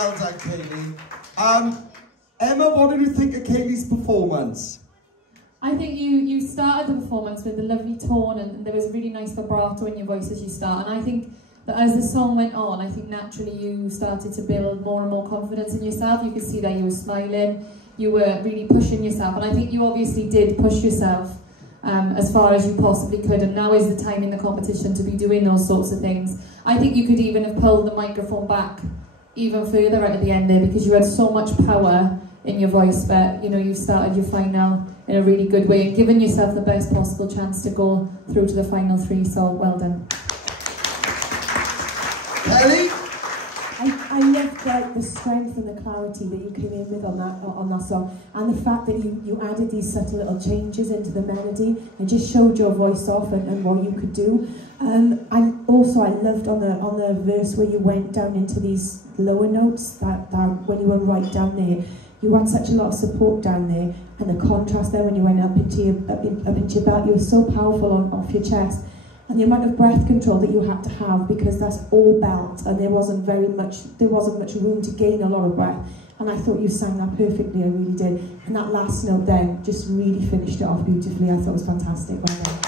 well done, Kaylee. Emma, what did you think of Kaylee's performance? I think you started the performance with a lovely tone, and there was a really nice vibrato in your voice as you start. And I think that as the song went on, I think naturally you started to build more and more confidence in yourself. You could see that you were smiling, you were really pushing yourself, and I think you obviously did push yourself as far as you possibly could, and now is the time in the competition to be doing those sorts of things. I think you could even have pulled the microphone back even further right at the end there, because you had so much power in your voice, but you know, you started your final in a really good way and given yourself the best possible chance to go through to the final three, so well done. Kelly? I loved the strength and the clarity that you came in with on that song, and the fact that you added these subtle little changes into the melody and just showed your voice off and what you could do. And also I loved on the verse where you went down into these lower notes, that when you were right down there, you had such a lot of support down there, and the contrast there when you went up into your belt, you were so powerful off your chest. And the amount of breath control that you had to have, because that's all belt, and there wasn't much room to gain a lot of breath. And I thought you sang that perfectly, I really did. And that last note then just really finished it off beautifully. I thought it was fantastic. Well done.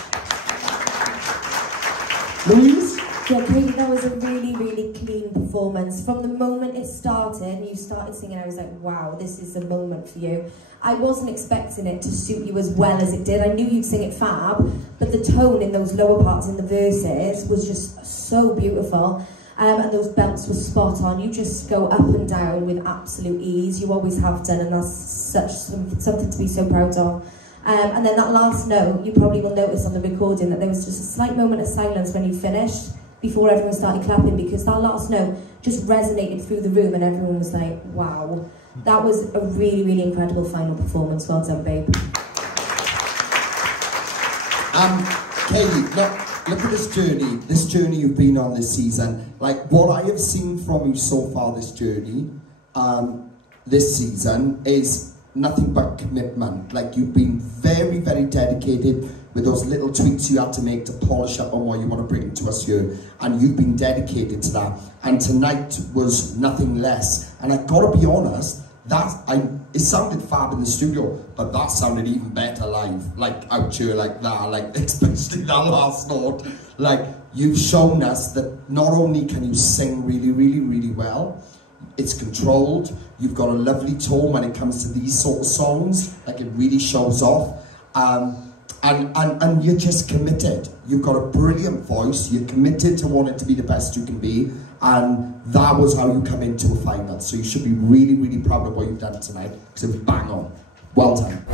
Louise? Yeah, Katie, that was a really, really clean performance. From the moment it started, you started singing, I was like, wow, this is the moment for you. I wasn't expecting it to suit you as well as it did. I knew you'd sing it fab, but the tone in those lower parts in the verses was just so beautiful. And those belts were spot on. You just go up and down with absolute ease. You always have done, and that's something to be so proud of. And then that last note, you probably will notice on the recording that there was just a slight moment of silence when you finished, before everyone started clapping, because that last note just resonated through the room and everyone was like, wow. That was a really, really incredible final performance. Well done, babe. Kaylee, look at this journey you've been on this season. Like, what I have seen from you so far this journey, this season, is nothing but commitment. Like, you've been very, very dedicated with those little tweaks you had to make to polish up on what you want to bring to us here, and you've been dedicated to that. And tonight was nothing less. And I've got to be honest, it sounded fab in the studio, but that sounded even better live, like out here like that, like especially that last note. Like, you've shown us that not only can you sing really, really, really well, it's controlled, you've got a lovely tone when it comes to these sort of songs, like it really shows off. And you're just committed. You've got a brilliant voice, you're committed to wanting to be the best you can be, and that was how you come into a final. So you should be really, really proud of what you've done tonight, because it was bang on. Well done.